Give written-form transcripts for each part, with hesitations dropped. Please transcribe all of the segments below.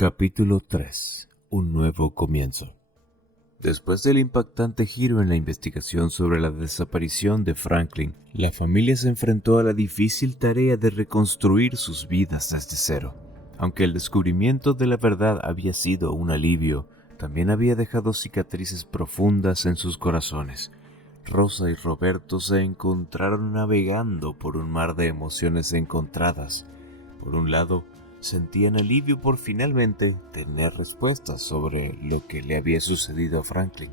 Capítulo 3. Un nuevo comienzo. Después del impactante giro en la investigación sobre la desaparición de Franklin, la familia se enfrentó a la difícil tarea de reconstruir sus vidas desde cero. Aunque el descubrimiento de la verdad había sido un alivio, también había dejado cicatrices profundas en sus corazones. Rosa y Roberto se encontraron navegando por un mar de emociones encontradas. Por un lado, sentían alivio por finalmente tener respuestas sobre lo que le había sucedido a Franklin,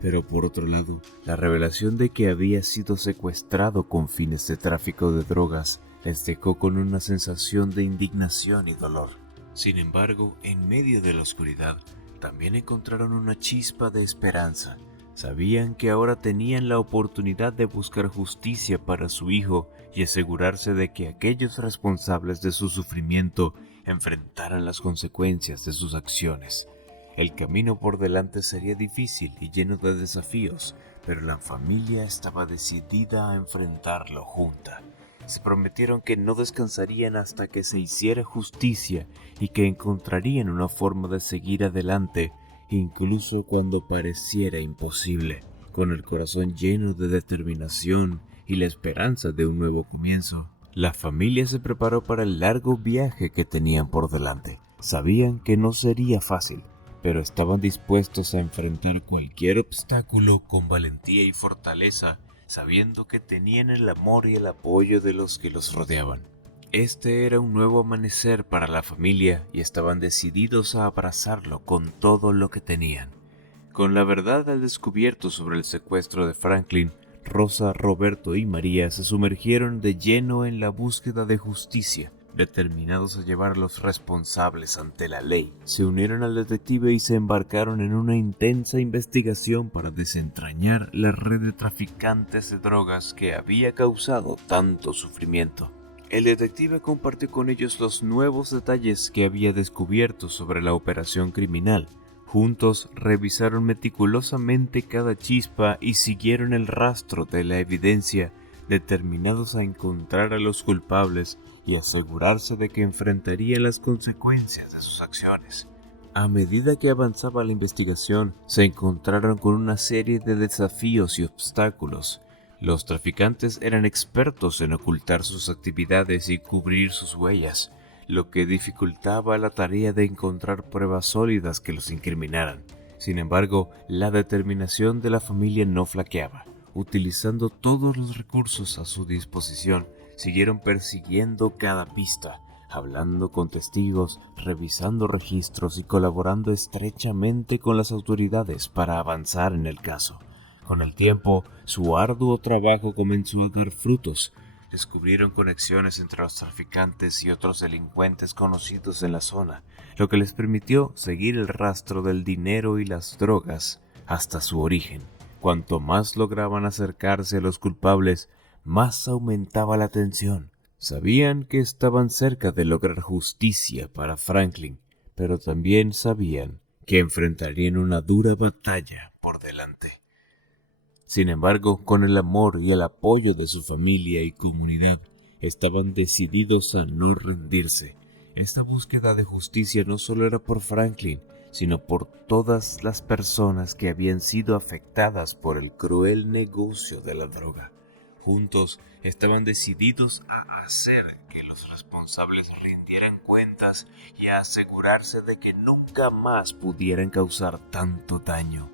pero por otro lado, la revelación de que había sido secuestrado con fines de tráfico de drogas les dejó con una sensación de indignación y dolor. Sin embargo, en medio de la oscuridad, también encontraron una chispa de esperanza. Sabían que ahora tenían la oportunidad de buscar justicia para su hijo y asegurarse de que aquellos responsables de su sufrimiento enfrentaran las consecuencias de sus acciones. El camino por delante sería difícil y lleno de desafíos, pero la familia estaba decidida a enfrentarlo junta. Se prometieron que no descansarían hasta que se hiciera justicia y que encontrarían una forma de seguir adelante, incluso cuando pareciera imposible. Con el corazón lleno de determinación y la esperanza de un nuevo comienzo, la familia se preparó para el largo viaje que tenían por delante. Sabían que no sería fácil, pero estaban dispuestos a enfrentar cualquier obstáculo con valentía y fortaleza, sabiendo que tenían el amor y el apoyo de los que los rodeaban. Este era un nuevo amanecer para la familia y estaban decididos a abrazarlo con todo lo que tenían. Con la verdad al descubierto sobre el secuestro de Franklin, Rosa, Roberto y María se sumergieron de lleno en la búsqueda de justicia. Determinados a llevar a los responsables ante la ley, se unieron al detective y se embarcaron en una intensa investigación para desentrañar la red de traficantes de drogas que había causado tanto sufrimiento. El detective compartió con ellos los nuevos detalles que había descubierto sobre la operación criminal. Juntos revisaron meticulosamente cada chispa y siguieron el rastro de la evidencia, determinados a encontrar a los culpables y asegurarse de que enfrentarían las consecuencias de sus acciones. A medida que avanzaba la investigación, se encontraron con una serie de desafíos y obstáculos. Los traficantes eran expertos en ocultar sus actividades y cubrir sus huellas, lo que dificultaba la tarea de encontrar pruebas sólidas que los incriminaran. Sin embargo, la determinación de la familia no flaqueaba. Utilizando todos los recursos a su disposición, siguieron persiguiendo cada pista, hablando con testigos, revisando registros y colaborando estrechamente con las autoridades para avanzar en el caso. Con el tiempo, su arduo trabajo comenzó a dar frutos. Descubrieron conexiones entre los traficantes y otros delincuentes conocidos en la zona, lo que les permitió seguir el rastro del dinero y las drogas hasta su origen. Cuanto más lograban acercarse a los culpables, más aumentaba la tensión. Sabían que estaban cerca de lograr justicia para Franklin, pero también sabían que enfrentarían una dura batalla por delante. Sin embargo, con el amor y el apoyo de su familia y comunidad, estaban decididos a no rendirse. Esta búsqueda de justicia no solo era por Franklin, sino por todas las personas que habían sido afectadas por el cruel negocio de la droga. Juntos estaban decididos a hacer que los responsables rindieran cuentas y a asegurarse de que nunca más pudieran causar tanto daño.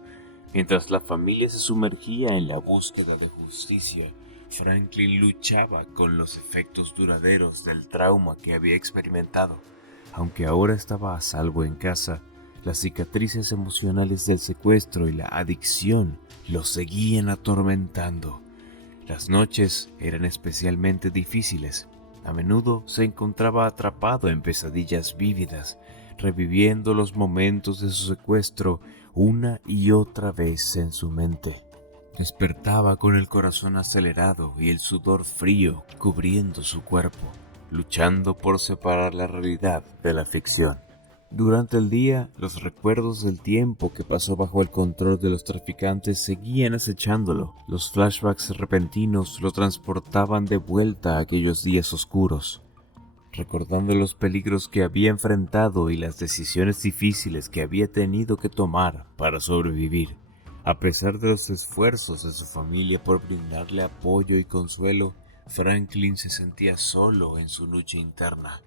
Mientras la familia se sumergía en la búsqueda de justicia, Franklin luchaba con los efectos duraderos del trauma que había experimentado. Aunque ahora estaba a salvo en casa, las cicatrices emocionales del secuestro y la adicción lo seguían atormentando. Las noches eran especialmente difíciles. A menudo se encontraba atrapado en pesadillas vívidas, reviviendo los momentos de su secuestro una y otra vez en su mente. Despertaba con el corazón acelerado y el sudor frío cubriendo su cuerpo, luchando por separar la realidad de la ficción. Durante el día, los recuerdos del tiempo que pasó bajo el control de los traficantes seguían acechándolo. Los flashbacks repentinos lo transportaban de vuelta a aquellos días oscuros. recordando los peligros que había enfrentado y las decisiones difíciles que había tenido que tomar para sobrevivir. A pesar de los esfuerzos de su familia por brindarle apoyo y consuelo, Franklin se sentía solo en su lucha interna.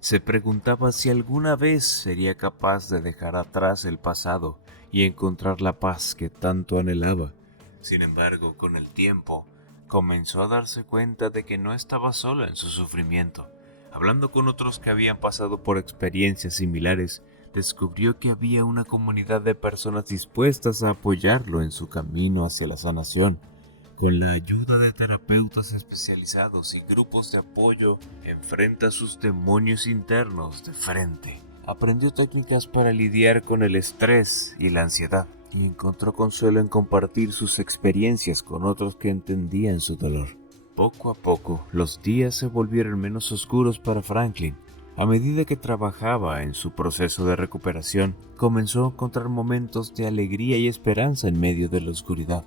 Se preguntaba si alguna vez sería capaz de dejar atrás el pasado y encontrar la paz que tanto anhelaba. Sin embargo, con el tiempo, comenzó a darse cuenta de que no estaba solo en su sufrimiento. Hablando con otros que habían pasado por experiencias similares, descubrió que había una comunidad de personas dispuestas a apoyarlo en su camino hacia la sanación. Con la ayuda de terapeutas especializados y grupos de apoyo, enfrenta sus demonios internos de frente. Aprendió técnicas para lidiar con el estrés y la ansiedad, y encontró consuelo en compartir sus experiencias con otros que entendían su dolor. Poco a poco, los días se volvieron menos oscuros para Franklin. A medida que trabajaba en su proceso de recuperación, comenzó a encontrar momentos de alegría y esperanza en medio de la oscuridad.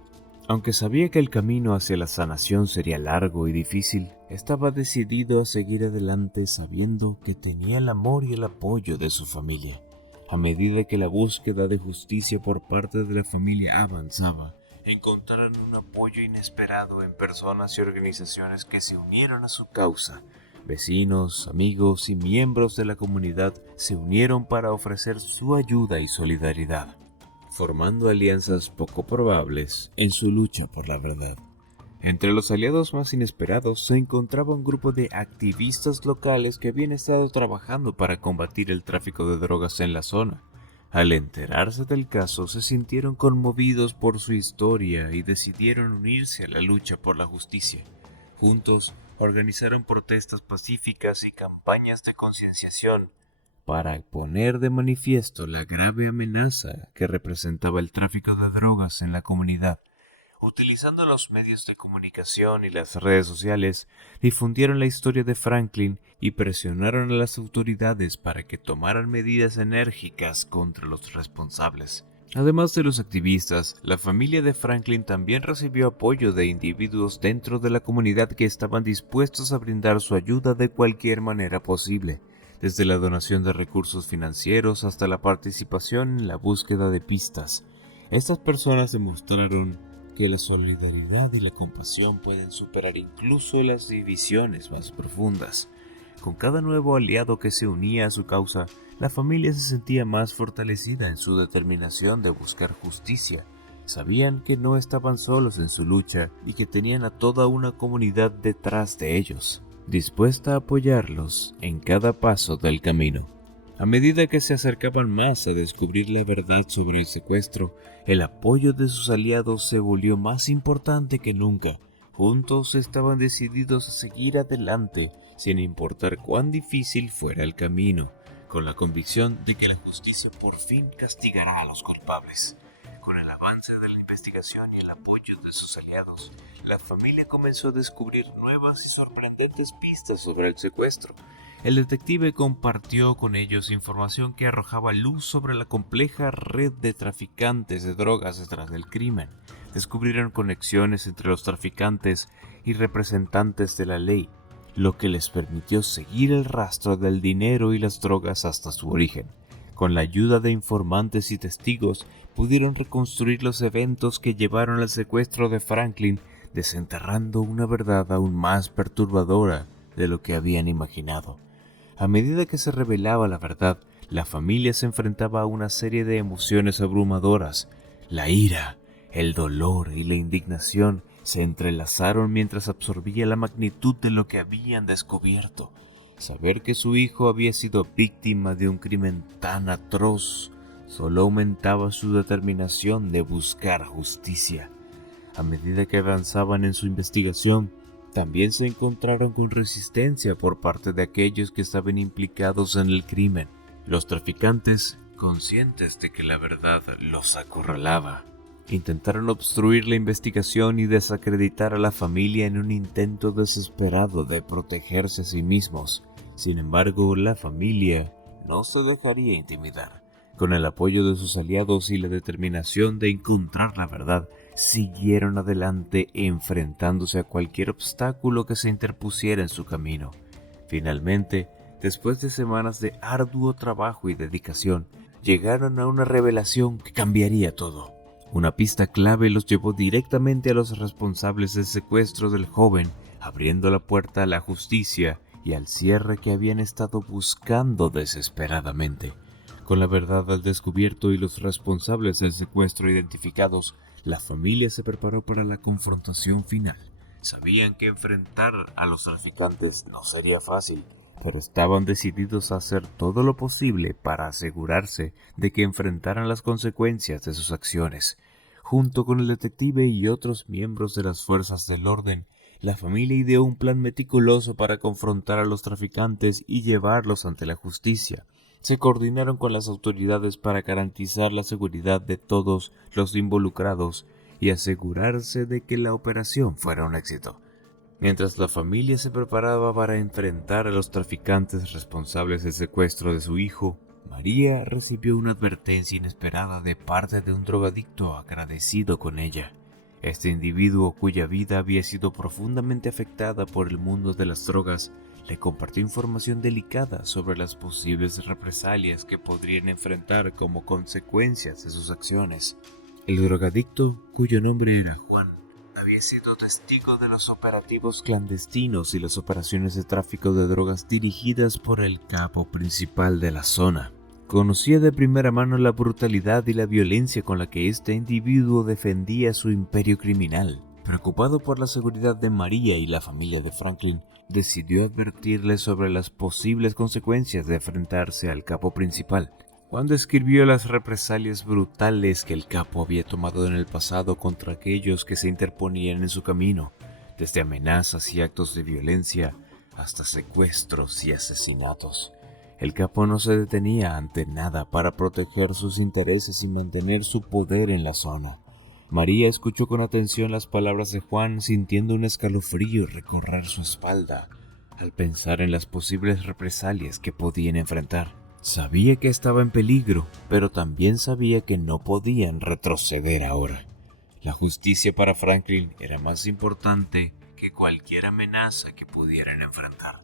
Aunque sabía que el camino hacia la sanación sería largo y difícil, estaba decidido a seguir adelante sabiendo que tenía el amor y el apoyo de su familia. A medida que la búsqueda de justicia por parte de la familia avanzaba, encontraron un apoyo inesperado en personas y organizaciones que se unieron a su causa. Vecinos, amigos y miembros de la comunidad se unieron para ofrecer su ayuda y solidaridad, formando alianzas poco probables en su lucha por la verdad. Entre los aliados más inesperados se encontraba un grupo de activistas locales que habían estado trabajando para combatir el tráfico de drogas en la zona. Al enterarse del caso, se sintieron conmovidos por su historia y decidieron unirse a la lucha por la justicia. Juntos, organizaron protestas pacíficas y campañas de concienciación para poner de manifiesto la grave amenaza que representaba el tráfico de drogas en la comunidad. Utilizando los medios de comunicación y las redes sociales, difundieron la historia de Franklin y presionaron a las autoridades para que tomaran medidas enérgicas contra los responsables. Además de los activistas, la familia de Franklin también recibió apoyo de individuos dentro de la comunidad que estaban dispuestos a brindar su ayuda de cualquier manera posible, desde la donación de recursos financieros hasta la participación en la búsqueda de pistas. Estas personas demostraron que la solidaridad y la compasión pueden superar incluso las divisiones más profundas. Con cada nuevo aliado que se unía a su causa, la familia se sentía más fortalecida en su determinación de buscar justicia. Sabían que no estaban solos en su lucha y que tenían a toda una comunidad detrás de ellos, dispuesta a apoyarlos en cada paso del camino. A medida que se acercaban más a descubrir la verdad sobre el secuestro, el apoyo de sus aliados se volvió más importante que nunca. Juntos estaban decididos a seguir adelante, sin importar cuán difícil fuera el camino, con la convicción de que la justicia por fin castigará a los culpables. Con el avance de la investigación y el apoyo de sus aliados, la familia comenzó a descubrir nuevas y sorprendentes pistas sobre el secuestro. El detective compartió con ellos información que arrojaba luz sobre la compleja red de traficantes de drogas detrás del crimen. Descubrieron conexiones entre los traficantes y representantes de la ley, lo que les permitió seguir el rastro del dinero y las drogas hasta su origen. Con la ayuda de informantes y testigos, pudieron reconstruir los eventos que llevaron al secuestro de Franklin, desenterrando una verdad aún más perturbadora de lo que habían imaginado. A medida que se revelaba la verdad, la familia se enfrentaba a una serie de emociones abrumadoras. La ira, el dolor y la indignación se entrelazaron mientras absorbía la magnitud de lo que habían descubierto. Saber que su hijo había sido víctima de un crimen tan atroz solo aumentaba su determinación de buscar justicia. A medida que avanzaban en su investigación, también se encontraron con resistencia por parte de aquellos que estaban implicados en el crimen. Los traficantes, conscientes de que la verdad los acorralaba, intentaron obstruir la investigación y desacreditar a la familia en un intento desesperado de protegerse a sí mismos. Sin embargo, la familia no se dejaría intimidar. Con el apoyo de sus aliados y la determinación de encontrar la verdad, siguieron adelante enfrentándose a cualquier obstáculo que se interpusiera en su camino. Finalmente, Después de semanas de arduo trabajo y dedicación, llegaron a una revelación que cambiaría todo. Una pista clave los llevó directamente a los responsables del secuestro del joven, abriendo la puerta a la justicia y al cierre que habían estado buscando desesperadamente. Con la verdad al descubierto y los responsables del secuestro identificados, la familia se preparó para la confrontación final. Sabían que enfrentar a los traficantes no sería fácil, pero estaban decididos a hacer todo lo posible para asegurarse de que enfrentaran las consecuencias de sus acciones. Junto con el detective y otros miembros de las fuerzas del orden, la familia ideó un plan meticuloso para confrontar a los traficantes y llevarlos ante la justicia. Se coordinaron con las autoridades para garantizar la seguridad de todos los involucrados y asegurarse de que la operación fuera un éxito. Mientras la familia se preparaba para enfrentar a los traficantes responsables del secuestro de su hijo, María recibió una advertencia inesperada de parte de un drogadicto agradecido con ella. Este individuo, cuya vida había sido profundamente afectada por el mundo de las drogas, le compartió información delicada sobre las posibles represalias que podrían enfrentar como consecuencias de sus acciones. El drogadicto, cuyo nombre era Juan, había sido testigo de los operativos clandestinos y las operaciones de tráfico de drogas dirigidas por el capo principal de la zona. Conocía de primera mano la brutalidad y la violencia con la que este individuo defendía su imperio criminal. Preocupado por la seguridad de María y la familia de Franklin, decidió advertirle sobre las posibles consecuencias de enfrentarse al capo principal. Juan describió las represalias brutales que el capo había tomado en el pasado contra aquellos que se interponían en su camino, desde amenazas y actos de violencia hasta secuestros y asesinatos. El capo no se detenía ante nada para proteger sus intereses y mantener su poder en la zona. María escuchó con atención las palabras de Juan, sintiendo un escalofrío recorrer su espalda al pensar en las posibles represalias que podían enfrentar. Sabía que estaba en peligro, pero también sabía que no podían retroceder ahora. La justicia para Franklin era más importante que cualquier amenaza que pudieran enfrentar.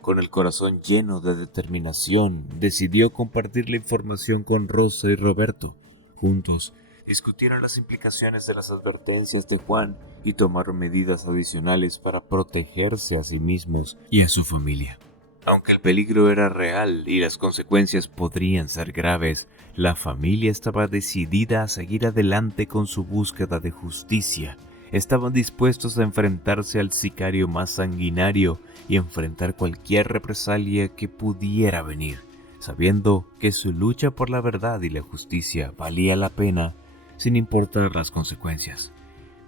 Con el corazón lleno de determinación, decidió compartir la información con Rosa y Roberto. Juntos, discutieron las implicaciones de las advertencias de Juan y tomaron medidas adicionales para protegerse a sí mismos y a su familia. Aunque el peligro era real y las consecuencias podrían ser graves, la familia estaba decidida a seguir adelante con su búsqueda de justicia. Estaban dispuestos a enfrentarse al sicario más sanguinario y enfrentar cualquier represalia que pudiera venir, sabiendo que su lucha por la verdad y la justicia valía la pena sin importar las consecuencias.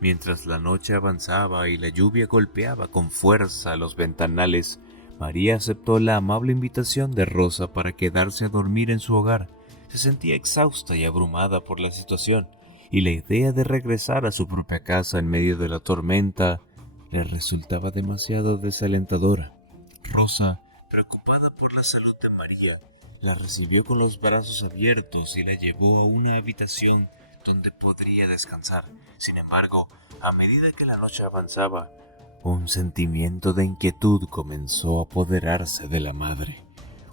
Mientras la noche avanzaba y la lluvia golpeaba con fuerza los ventanales, María aceptó la amable invitación de Rosa para quedarse a dormir en su hogar. Se sentía exhausta y abrumada por la situación, y la idea de regresar a su propia casa en medio de la tormenta le resultaba demasiado desalentadora. Rosa, preocupada por la salud de María, la recibió con los brazos abiertos y la llevó a una habitación donde podría descansar. Sin embargo, a medida que la noche avanzaba, un sentimiento de inquietud comenzó a apoderarse de la madre.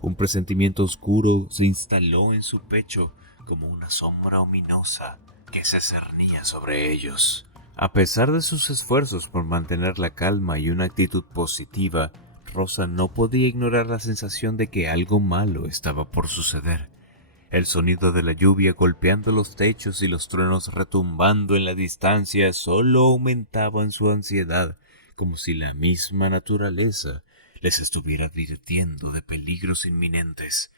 Un presentimiento oscuro se instaló en su pecho como una sombra ominosa que se cernía sobre ellos. A pesar de sus esfuerzos por mantener la calma y una actitud positiva, Rosa no podía ignorar la sensación de que algo malo estaba por suceder. El sonido de la lluvia golpeando los techos y los truenos retumbando en la distancia solo aumentaban su ansiedad, como si la misma naturaleza les estuviera advirtiendo de peligros inminentes.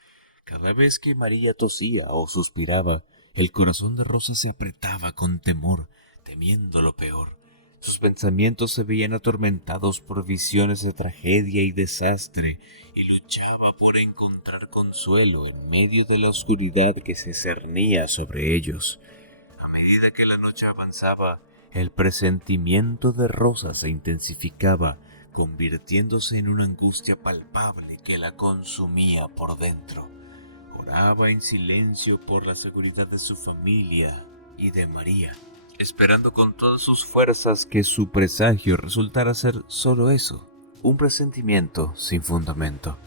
Cada vez que María tosía o suspiraba, el corazón de Rosa se apretaba con temor, temiendo lo peor. Sus pensamientos se veían atormentados por visiones de tragedia y desastre, y luchaba por encontrar consuelo en medio de la oscuridad que se cernía sobre ellos. A medida que la noche avanzaba, el presentimiento de Rosa se intensificaba, convirtiéndose en una angustia palpable que la consumía por dentro. Oraba en silencio por la seguridad de su familia y de María, esperando con todas sus fuerzas que su presagio resultara ser solo eso, un presentimiento sin fundamento.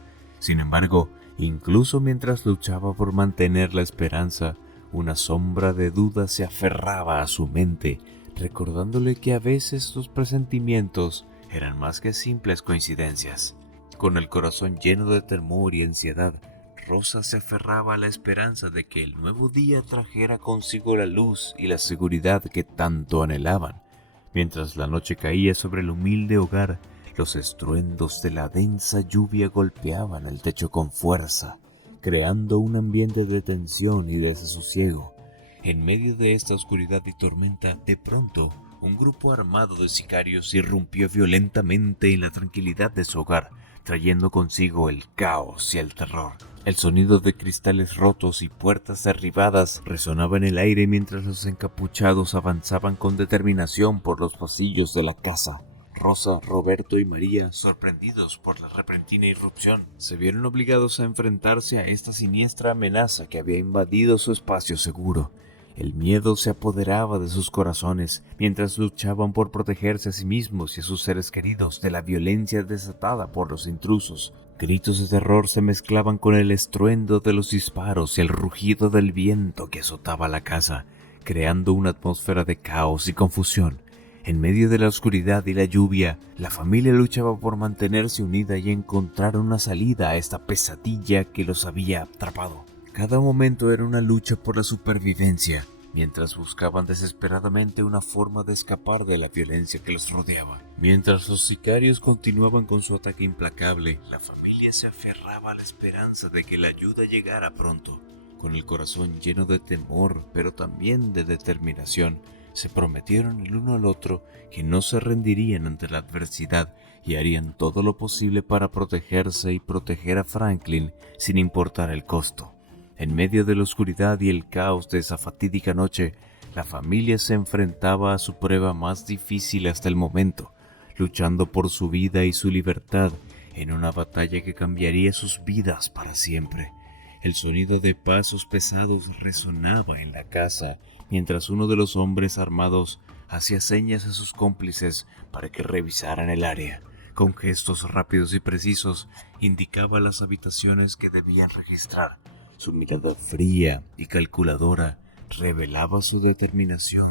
Sin embargo, incluso mientras luchaba por mantener la esperanza, una sombra de duda se aferraba a su mente, recordándole que a veces los presentimientos eran más que simples coincidencias. Con el corazón lleno de temor y ansiedad, Rosa se aferraba a la esperanza de que el nuevo día trajera consigo la luz y la seguridad que tanto anhelaban. Mientras la noche caía sobre el humilde hogar, los estruendos de la densa lluvia golpeaban el techo con fuerza, creando un ambiente de tensión y desasosiego. En medio de esta oscuridad y tormenta, de pronto, un grupo armado de sicarios irrumpió violentamente en la tranquilidad de su hogar, trayendo consigo el caos y el terror. El sonido de cristales rotos y puertas derribadas resonaba en el aire mientras los encapuchados avanzaban con determinación por los pasillos de la casa. Rosa, Roberto y María, sorprendidos por la repentina irrupción, se vieron obligados a enfrentarse a esta siniestra amenaza que había invadido su espacio seguro. El miedo se apoderaba de sus corazones mientras luchaban por protegerse a sí mismos y a sus seres queridos de la violencia desatada por los intrusos. Gritos de terror se mezclaban con el estruendo de los disparos y el rugido del viento que azotaba la casa, creando una atmósfera de caos y confusión. En medio de la oscuridad y la lluvia, la familia luchaba por mantenerse unida y encontrar una salida a esta pesadilla que los había atrapado. Cada momento era una lucha por la supervivencia, mientras buscaban desesperadamente una forma de escapar de la violencia que los rodeaba. Mientras los sicarios continuaban con su ataque implacable, la familia se aferraba a la esperanza de que la ayuda llegara pronto. Con el corazón lleno de temor, pero también de determinación, se prometieron el uno al otro que no se rendirían ante la adversidad y harían todo lo posible para protegerse y proteger a Franklin sin importar el costo. En medio de la oscuridad y el caos de esa fatídica noche, la familia se enfrentaba a su prueba más difícil hasta el momento, luchando por su vida y su libertad en una batalla que cambiaría sus vidas para siempre. El sonido de pasos pesados resonaba en la casa, mientras uno de los hombres armados hacía señas a sus cómplices para que revisaran el área. Con gestos rápidos y precisos, indicaba las habitaciones que debían registrar. Su mirada fría y calculadora revelaba su determinación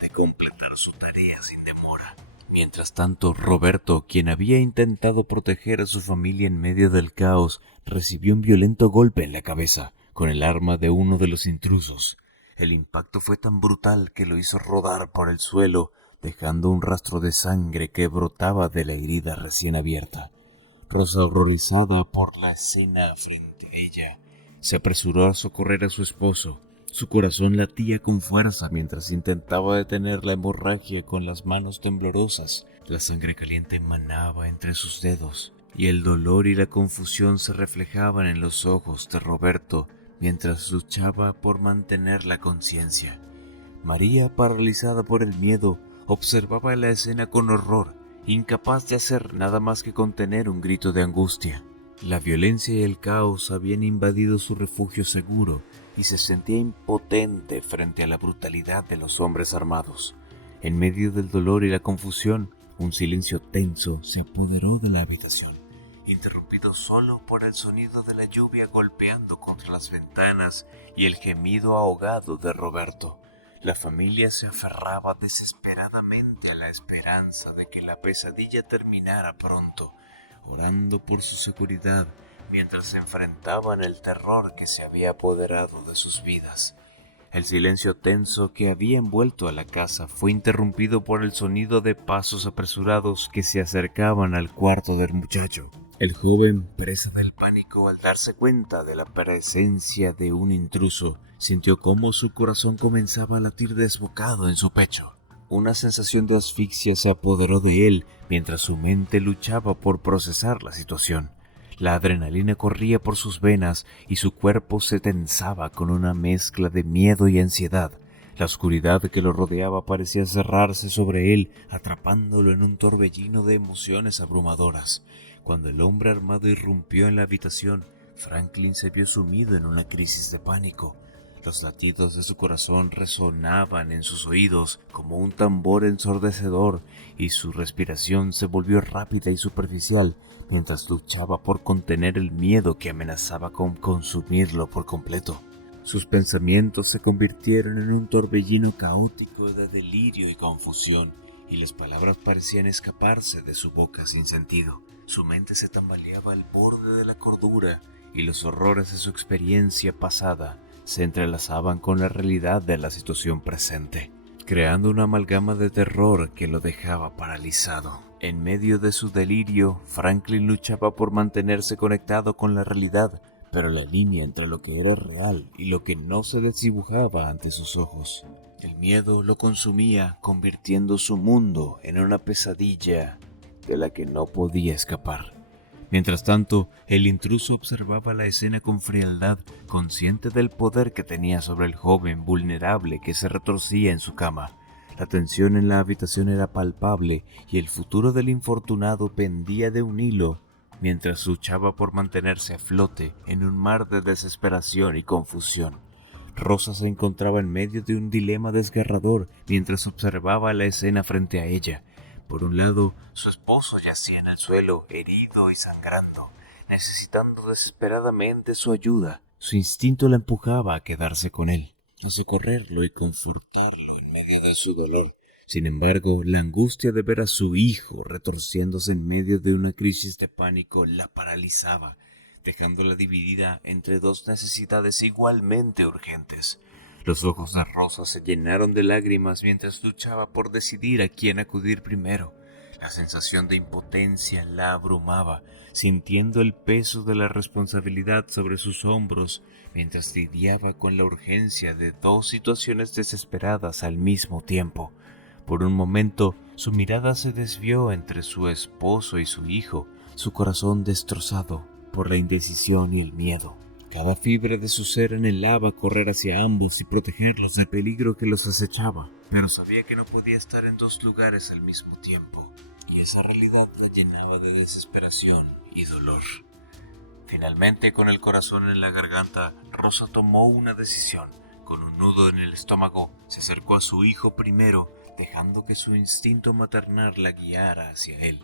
de completar su tarea sin demora. Mientras tanto, Roberto, quien había intentado proteger a su familia en medio del caos, recibió un violento golpe en la cabeza con el arma de uno de los intrusos. El impacto fue tan brutal que lo hizo rodar por el suelo, dejando un rastro de sangre que brotaba de la herida recién abierta. Rosa, horrorizada por la escena frente a ella, se apresuró a socorrer a su esposo. Su corazón latía con fuerza mientras intentaba detener la hemorragia con las manos temblorosas. La sangre caliente emanaba entre sus dedos, y el dolor y la confusión se reflejaban en los ojos de Roberto mientras luchaba por mantener la conciencia. María, paralizada por el miedo, observaba la escena con horror, incapaz de hacer nada más que contener un grito de angustia. La violencia y el caos habían invadido su refugio seguro y se sentía impotente frente a la brutalidad de los hombres armados. En medio del dolor y la confusión, un silencio tenso se apoderó de la habitación, interrumpido solo por el sonido de la lluvia golpeando contra las ventanas y el gemido ahogado de Roberto. La familia se aferraba desesperadamente a la esperanza de que la pesadilla terminara pronto, orando por su seguridad mientras se enfrentaban al terror que se había apoderado de sus vidas. El silencio tenso que había envuelto a la casa fue interrumpido por el sonido de pasos apresurados que se acercaban al cuarto del muchacho. El joven, presa del pánico al darse cuenta de la presencia de un intruso, sintió cómo su corazón comenzaba a latir desbocado en su pecho. Una sensación de asfixia se apoderó de él mientras su mente luchaba por procesar la situación. La adrenalina corría por sus venas y su cuerpo se tensaba con una mezcla de miedo y ansiedad. La oscuridad que lo rodeaba parecía cerrarse sobre él, atrapándolo en un torbellino de emociones abrumadoras. Cuando el hombre armado irrumpió en la habitación, Franklin se vio sumido en una crisis de pánico. Los latidos de su corazón resonaban en sus oídos como un tambor ensordecedor y su respiración se volvió rápida y superficial mientras luchaba por contener el miedo que amenazaba con consumirlo por completo. Sus pensamientos se convirtieron en un torbellino caótico de delirio y confusión, y las palabras parecían escaparse de su boca sin sentido. Su mente se tambaleaba al borde de la cordura, y los horrores de su experiencia pasada se entrelazaban con la realidad de la situación presente, creando una amalgama de terror que lo dejaba paralizado. En medio de su delirio, Franklin luchaba por mantenerse conectado con la realidad, pero la línea entre lo que era real y lo que no se desdibujaba ante sus ojos. El miedo lo consumía, convirtiendo su mundo en una pesadilla de la que no podía escapar. Mientras tanto, el intruso observaba la escena con frialdad, consciente del poder que tenía sobre el joven vulnerable que se retorcía en su cama. La tensión en la habitación era palpable y el futuro del infortunado pendía de un hilo mientras luchaba por mantenerse a flote en un mar de desesperación y confusión. Rosa se encontraba en medio de un dilema desgarrador mientras observaba la escena frente a ella. Por un lado, su esposo yacía en el suelo, herido y sangrando, necesitando desesperadamente su ayuda. Su instinto la empujaba a quedarse con él, a socorrerlo y confortarlo en medio de su dolor. Sin embargo, la angustia de ver a su hijo retorciéndose en medio de una crisis de pánico la paralizaba, dejándola dividida entre dos necesidades igualmente urgentes. Los ojos de Rosa se llenaron de lágrimas mientras luchaba por decidir a quién acudir primero. La sensación de impotencia la abrumaba, sintiendo el peso de la responsabilidad sobre sus hombros mientras lidiaba con la urgencia de dos situaciones desesperadas al mismo tiempo. Por un momento, su mirada se desvió entre su esposo y su hijo, su corazón destrozado por la indecisión y el miedo. Cada fibra de su ser anhelaba correr hacia ambos y protegerlos del peligro que los acechaba, pero sabía que no podía estar en dos lugares al mismo tiempo, y esa realidad la llenaba de desesperación y dolor. Finalmente, con el corazón en la garganta, Rosa tomó una decisión. Con un nudo en el estómago, se acercó a su hijo primero, dejando que su instinto maternal la guiara hacia él.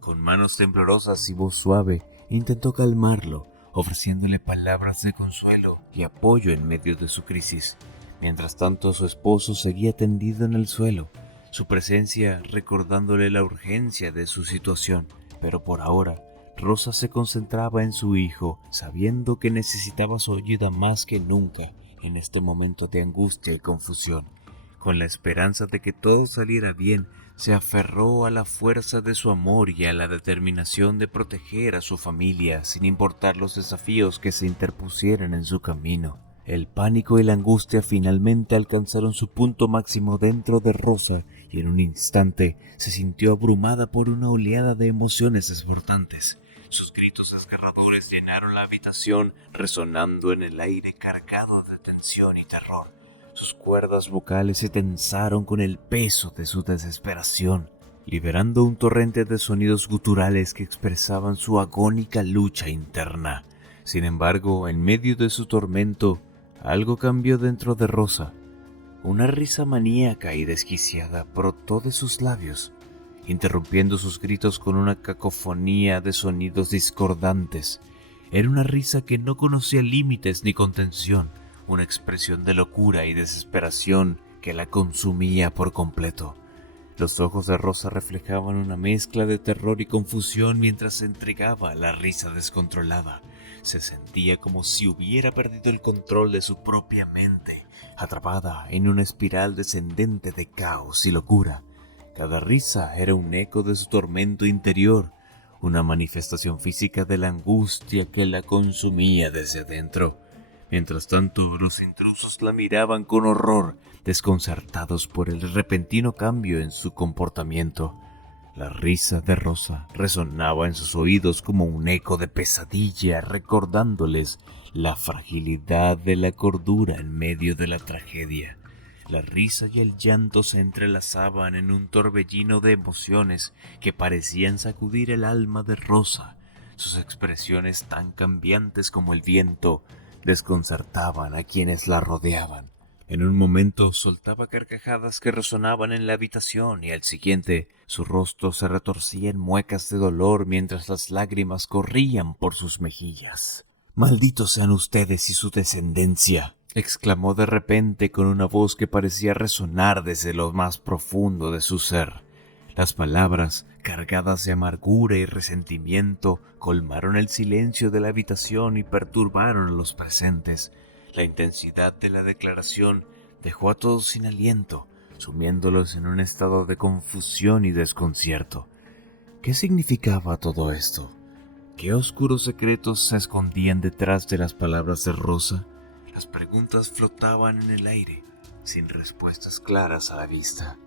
Con manos temblorosas y voz suave, intentó calmarlo, ofreciéndole palabras de consuelo y apoyo en medio de su crisis. Mientras tanto, su esposo seguía tendido en el suelo, su presencia recordándole la urgencia de su situación. Pero por ahora, Rosa se concentraba en su hijo, sabiendo que necesitaba su ayuda más que nunca en este momento de angustia y confusión. Con la esperanza de que todo saliera bien, se aferró a la fuerza de su amor y a la determinación de proteger a su familia sin importar los desafíos que se interpusieran en su camino. El pánico y la angustia finalmente alcanzaron su punto máximo dentro de Rosa y en un instante se sintió abrumada por una oleada de emociones desbordantes. Sus gritos desgarradores llenaron la habitación, resonando en el aire cargado de tensión y terror. Sus cuerdas vocales se tensaron con el peso de su desesperación, liberando un torrente de sonidos guturales que expresaban su agónica lucha interna. Sin embargo, en medio de su tormento, algo cambió dentro de Rosa. Una risa maníaca y desquiciada brotó de sus labios, interrumpiendo sus gritos con una cacofonía de sonidos discordantes. Era una risa que no conocía límites ni contención, una expresión de locura y desesperación que la consumía por completo. Los ojos de Rosa reflejaban una mezcla de terror y confusión mientras se entregaba a la risa descontrolada. Se sentía como si hubiera perdido el control de su propia mente, atrapada en una espiral descendente de caos y locura. Cada risa era un eco de su tormento interior, una manifestación física de la angustia que la consumía desde adentro. Mientras tanto, los intrusos la miraban con horror, desconcertados por el repentino cambio en su comportamiento. La risa de Rosa resonaba en sus oídos como un eco de pesadilla, recordándoles la fragilidad de la cordura en medio de la tragedia. La risa y el llanto se entrelazaban en un torbellino de emociones que parecían sacudir el alma de Rosa. Sus expresiones, tan cambiantes como el viento, desconcertaban a quienes la rodeaban. En un momento soltaba carcajadas que resonaban en la habitación y al siguiente su rostro se retorcía en muecas de dolor mientras las lágrimas corrían por sus mejillas. «Malditos sean ustedes y su descendencia», exclamó de repente con una voz que parecía resonar desde lo más profundo de su ser. Las palabras, cargadas de amargura y resentimiento, colmaron el silencio de la habitación y perturbaron a los presentes. La intensidad de la declaración dejó a todos sin aliento, sumiéndolos en un estado de confusión y desconcierto. ¿Qué significaba todo esto? ¿Qué oscuros secretos se escondían detrás de las palabras de Rosa? Las preguntas flotaban en el aire, sin respuestas claras a la vista.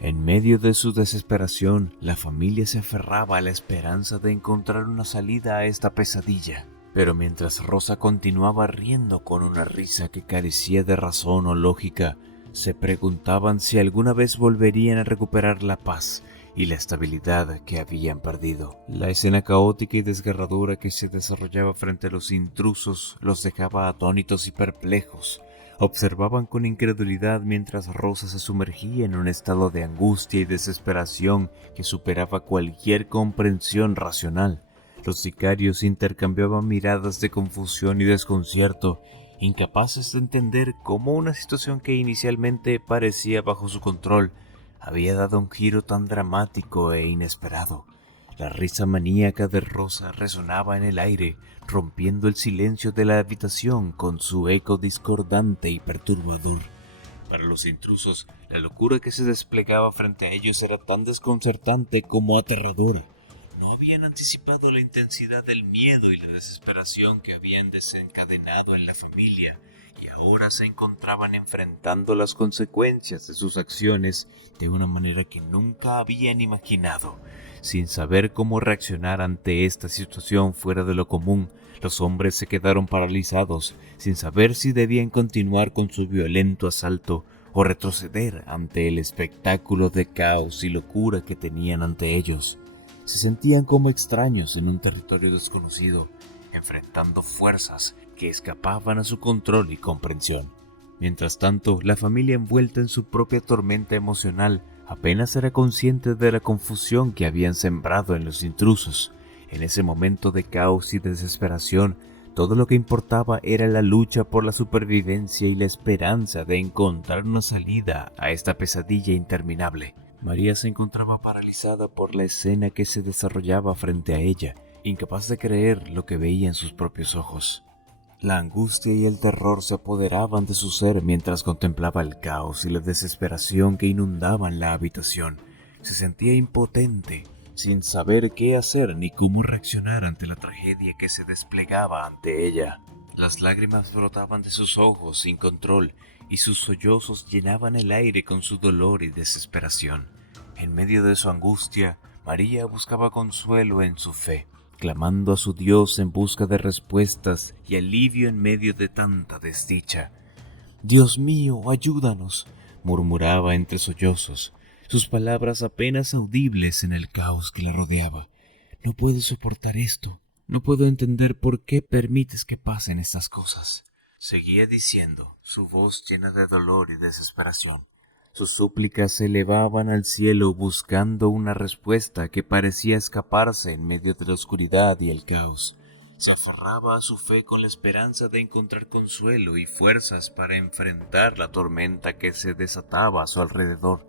En medio de su desesperación, la familia se aferraba a la esperanza de encontrar una salida a esta pesadilla. Pero mientras Rosa continuaba riendo con una risa que carecía de razón o lógica, se preguntaban si alguna vez volverían a recuperar la paz y la estabilidad que habían perdido. La escena caótica y desgarradora que se desarrollaba frente a los intrusos los dejaba atónitos y perplejos. Observaban con incredulidad mientras Rosa se sumergía en un estado de angustia y desesperación que superaba cualquier comprensión racional. Los sicarios intercambiaban miradas de confusión y desconcierto, incapaces de entender cómo una situación que inicialmente parecía bajo su control había dado un giro tan dramático e inesperado. La risa maníaca de Rosa resonaba en el aire, rompiendo el silencio de la habitación con su eco discordante y perturbador. Para los intrusos, la locura que se desplegaba frente a ellos era tan desconcertante como aterradora. No habían anticipado la intensidad del miedo y la desesperación que habían desencadenado en la familia, y ahora se encontraban enfrentando las consecuencias de sus acciones de una manera que nunca habían imaginado. Sin saber cómo reaccionar ante esta situación fuera de lo común, los hombres se quedaron paralizados, sin saber si debían continuar con su violento asalto o retroceder ante el espectáculo de caos y locura que tenían ante ellos. Se sentían como extraños en un territorio desconocido, enfrentando fuerzas que escapaban a su control y comprensión. Mientras tanto, la familia envuelta en su propia tormenta emocional apenas era consciente de la confusión que habían sembrado en los intrusos. En ese momento de caos y desesperación, todo lo que importaba era la lucha por la supervivencia y la esperanza de encontrar una salida a esta pesadilla interminable. María se encontraba paralizada por la escena que se desarrollaba frente a ella, incapaz de creer lo que veía en sus propios ojos. La angustia y el terror se apoderaban de su ser mientras contemplaba el caos y la desesperación que inundaban la habitación. Se sentía impotente, sin saber qué hacer ni cómo reaccionar ante la tragedia que se desplegaba ante ella. Las lágrimas brotaban de sus ojos sin control y sus sollozos llenaban el aire con su dolor y desesperación. En medio de su angustia, María buscaba consuelo en su fe, clamando a su Dios en busca de respuestas y alivio en medio de tanta desdicha. «Dios mío, ayúdanos», murmuraba entre sollozos, sus palabras apenas audibles en el caos que la rodeaba. «No puedo soportar esto. No puedo entender por qué permites que pasen estas cosas», seguía diciendo, su voz llena de dolor y desesperación. Sus súplicas se elevaban al cielo buscando una respuesta que parecía escaparse en medio de la oscuridad y el caos. Se aferraba a su fe con la esperanza de encontrar consuelo y fuerzas para enfrentar la tormenta que se desataba a su alrededor.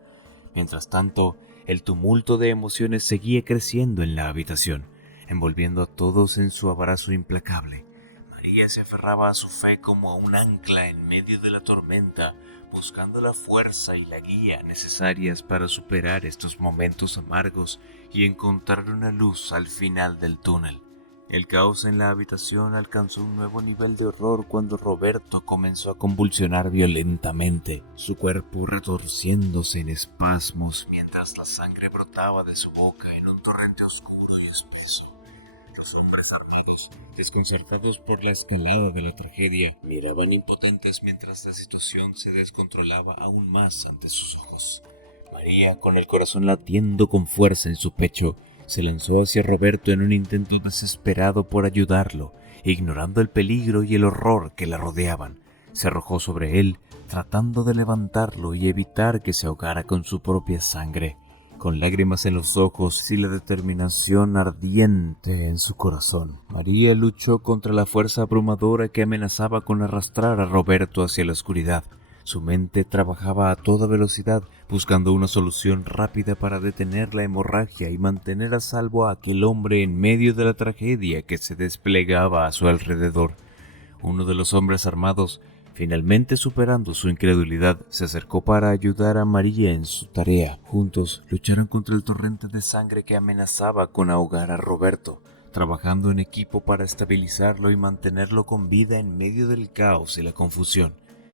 Mientras tanto, el tumulto de emociones seguía creciendo en la habitación, envolviendo a todos en su abrazo implacable. María se aferraba a su fe como a un ancla en medio de la tormenta, buscando la fuerza y la guía necesarias para superar estos momentos amargos y encontrar una luz al final del túnel. El caos en la habitación alcanzó un nuevo nivel de horror cuando Roberto comenzó a convulsionar violentamente, su cuerpo retorciéndose en espasmos mientras la sangre brotaba de su boca en un torrente oscuro y espeso. Los hombres armados, desconcertados por la escalada de la tragedia, miraban impotentes mientras la situación se descontrolaba aún más ante sus ojos. María, con el corazón latiendo con fuerza en su pecho, se lanzó hacia Roberto en un intento desesperado por ayudarlo, ignorando el peligro y el horror que la rodeaban. Se arrojó sobre él, tratando de levantarlo y evitar que se ahogara con su propia sangre. Con lágrimas en los ojos y la determinación ardiente en su corazón, María luchó contra la fuerza abrumadora que amenazaba con arrastrar a Roberto hacia la oscuridad. Su mente trabajaba a toda velocidad, buscando una solución rápida para detener la hemorragia y mantener a salvo a aquel hombre en medio de la tragedia que se desplegaba a su alrededor. Uno de los hombres armados, finalmente superando su incredulidad, se acercó para ayudar a María en su tarea. Juntos lucharon contra el torrente de sangre que amenazaba con ahogar a Roberto, trabajando en equipo para estabilizarlo y mantenerlo con vida en medio del caos y la confusión.